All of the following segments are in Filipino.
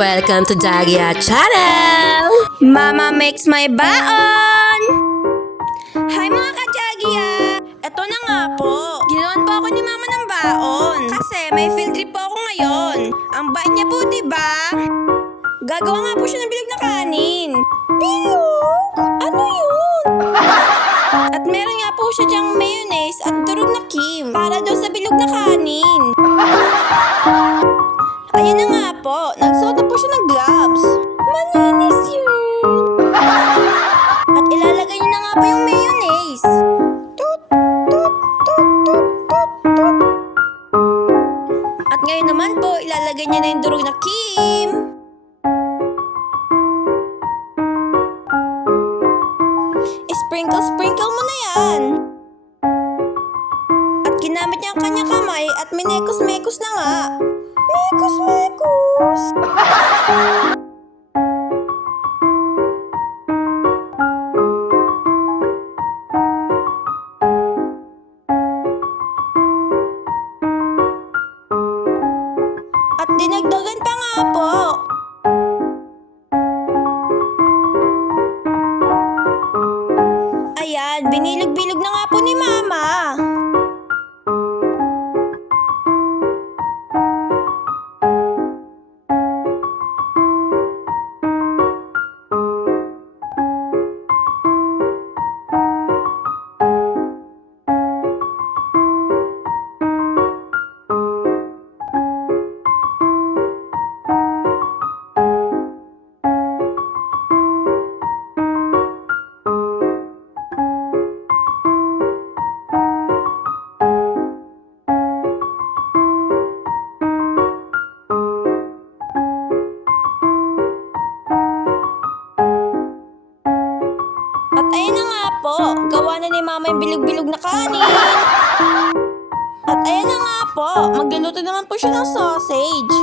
Welcome to Dagia Channel! Mama makes my baon! Hi mga ka-Dagia! Eto na nga po. Ginawan po ako ni Mama ng baon. Kasi may field trip po ako ngayon. Ang bait niya po, diba? Gagawa nga po siya ng bilog na kanin. Bilog? Ano yun? At meron nga po siya dyang mayonnaise at durog na kim para daw sa bilog na kanin. Ayun na nga po, nagsuot na po siya ng gloves. Malinis yun. At ilalagay niya na nga po yung mayonnaise. Tut, tut, tut, tut, tut, tut. At ngayon naman po, ilalagay niya na yung durog na kim. Sprinkle mo na yan. At ginamit niya ang kanyang kamay at minekos-mekos na nga. Mekos-mekos. At dinagdagan pa nga po. Ayan, binilog-bilog na nga po ni Mama. At ayan na nga po, gawa na ni Mama yung bilog-bilog na kanin. At ayan na nga po, magluluto naman po siya ng sausage.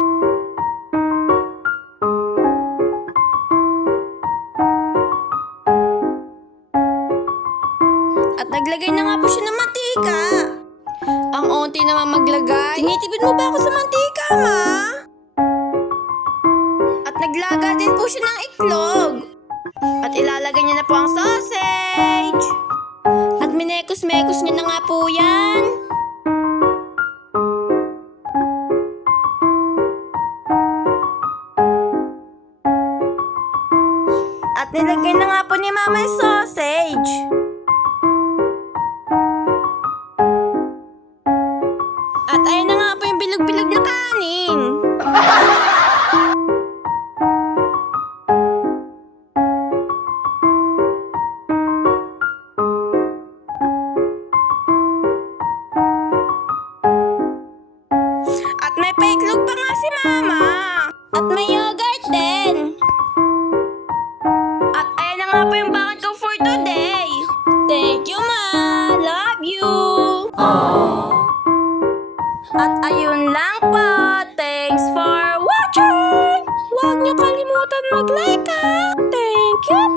At naglagay na nga po siya ng mantika. Ang onti naman maglagay. Tinitipid mo ba ako sa mantika, Ma? At naglaga din po siya ng itlog. At ilalagay niya na po ang sausage. At minekos-mekos niya na nga po yan. At nilagay na nga po ni Mama yung sausage. At ayun na nga po yung bilog-bilog na kanin. At may paiklog pa nga si Mama. At may yogurt din. At ayan na nga po yung bakit ko for today. Thank you, Ma. Love you. At ayun lang po. Thanks for watching. Huwag niyo kalimutan mag-like, ha. Thank you.